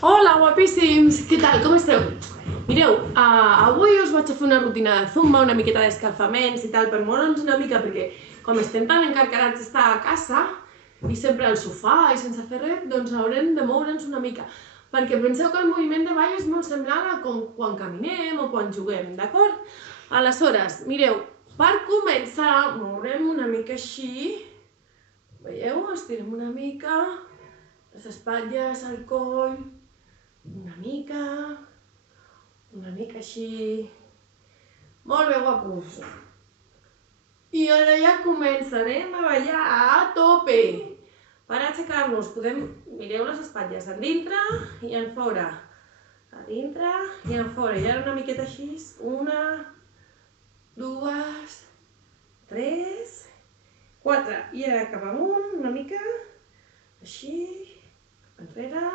Hola, guapíssims! Què tal? Com esteu? Mireu, avui us vaig a fer una rutina de zumba, una miqueta d'escalfaments i tal, per moure'ns una mica, perquè com estem tan encarcarats d'estar a casa i sempre al sofà i sense fer res, doncs haurem de moure'ns una mica. Perquè penseu que el moviment de ball és molt semblant a com quan caminem o quan juguem, d'acord? Aleshores, mireu, per començar, mourem una mica així. Veieu? Estirem una mica, les espatlles, el coll, una mica així. Molt bé, guapos. I ara ja començarem a ballar a tope. Per aixecar-nos podem, mireu les espatlles, a dintre i en fora. A dintre i en fora. I ara una miqueta així. 1, 2, 3, 4. I ara cap amunt, una mica. Així. Cap enrere.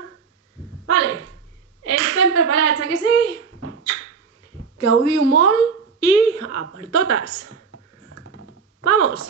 Vale. Estem preparats, que sí? Gaudiu molt i a per totes! Vamos!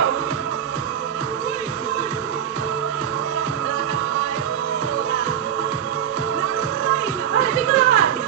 Vale, piccolo avanti.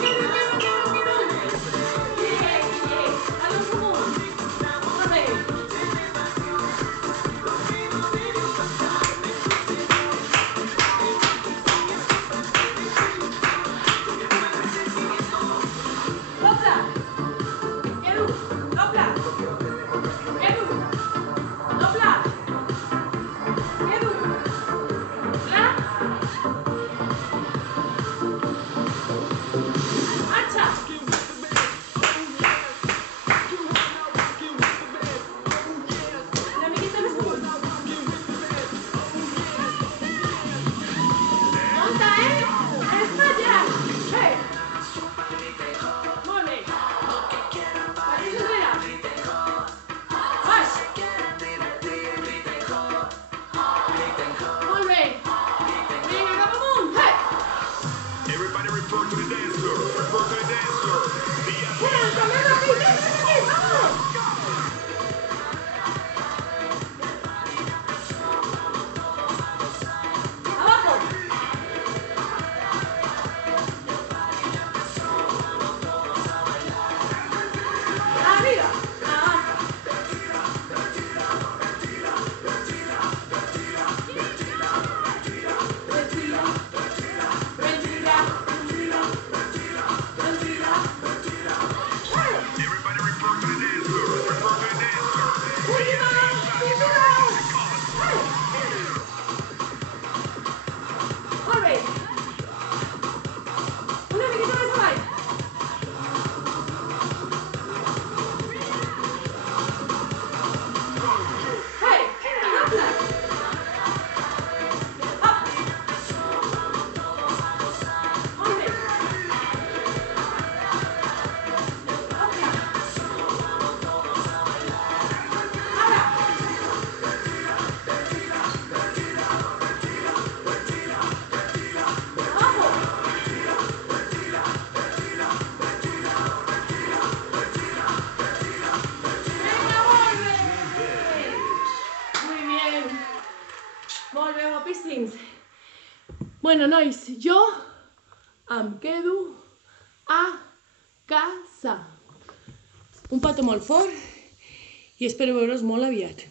Venga, boníssims. Bueno, nois, jo em quedo a casa. Un petó molt fort i espero veure's molt aviat.